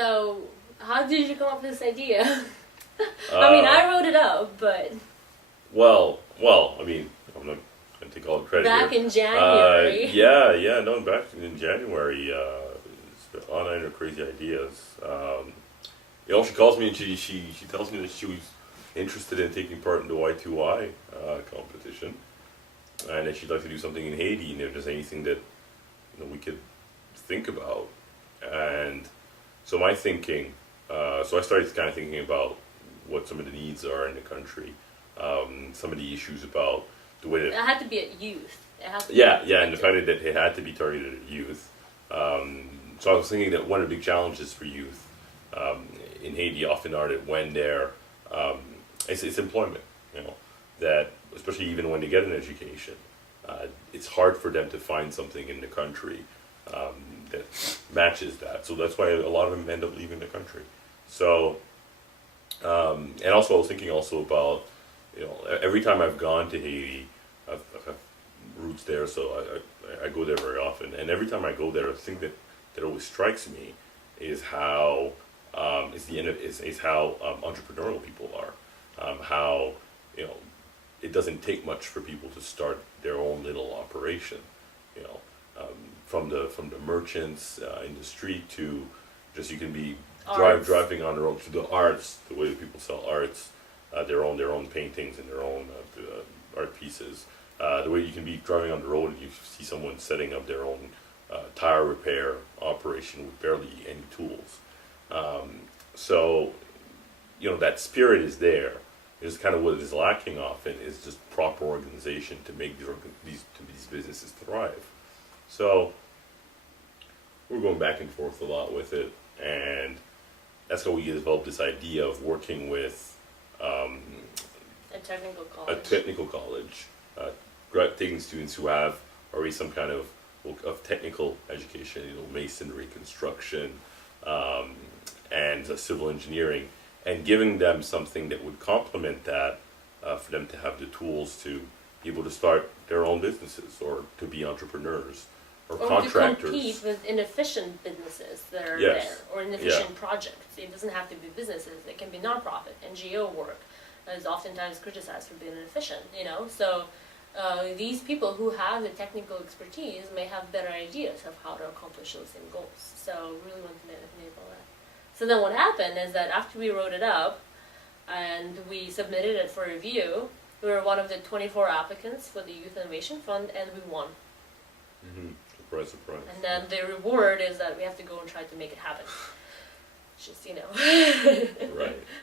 So, how did you come up with this idea? I mean, I wrote it up, but... Well, I mean, I'm not going to take all the credit back here. in January. No, back in January, Svetlana and her crazy ideas. She calls me and she tells me that she was interested in taking part in the Y2Y competition, and that she'd like to do something in Haiti, and if there's anything that we could think about. And so my thinking, so I started kind of thinking about what some of the needs are in the country, some of the issues about the way that it had to be at youth. And the fact that it had to be targeted at youth. So I was thinking that one of the big challenges for youth in Haiti often are that when they're it's employment, that especially even when they get an education, it's hard for them to find something in the country that matches that. So that's why a lot of them end up leaving the country. So, and also I was thinking also about, every time I've gone to Haiti, I've roots there, so I go there very often. And every time I go there, the thing that always strikes me is how how entrepreneurial people are. How it doesn't take much for people to start their own little operation. From the merchants in the street to just you can be driving on the road to the arts, the way that people sell arts, their own paintings and their own art pieces. The way you can be driving on the road and you see someone setting up their own tire repair operation with barely any tools. So that spirit is there. It's kind of what is lacking often is just proper organization to make these businesses thrive. So we're going back and forth a lot with it, and that's how we developed this idea of working with a technical college. Taking students who have already some kind of technical education, masonry, construction, and civil engineering, and giving them something that would complement that for them to have the tools to be able to start their own businesses or to be entrepreneurs or contractors. To compete with inefficient businesses that are Yes. there, or inefficient projects. It doesn't have to be businesses. It can be nonprofit. NGO work is oftentimes criticized for being inefficient, So these people who have the technical expertise may have better ideas of how to accomplish those same goals. So really want to enable that. So then what happened is that after we wrote it up and we submitted it for review, we were one of the 24 applicants for the Youth Innovation Fund, and we won. Mm-hmm. Surprise, surprise. And then the reward is that we have to go and try to make it happen. Just,